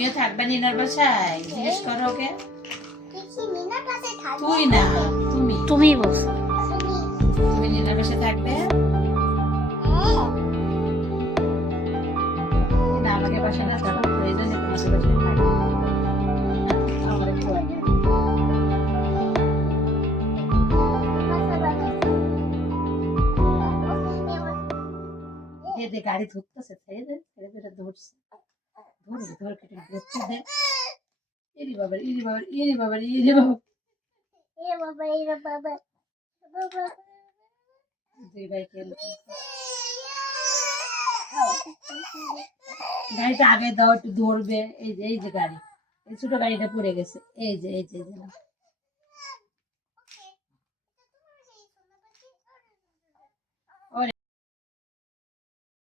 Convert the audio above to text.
তুমিও থাকবে নিনার বাসায়? জিজ্ঞেস করো ওকে। তুই না, তুমি বলছো তুমি নিনার বাসায় থাকবে না? আমাকে বাসায় না যাওয়ার প্রয়োজন নেই, তোমাদের বাসায় থাকবে। আমার একটু আগে দে গাড়ি ধরতেছে, ছেড়ে দে, ছেড়ে দে, ধরছে, ধরবে, ধর কেটে ধরতে দে। ইরি বাবা, ইরি বাবা, ইরি বাবা, ইরি বাবা। দুই ভাই খেলতে গাড়িটা আগে দাও, একটু ধরবে। এই যে গাড়ি, এই ছোট গাড়িটা পড়ে গেছে। এই যে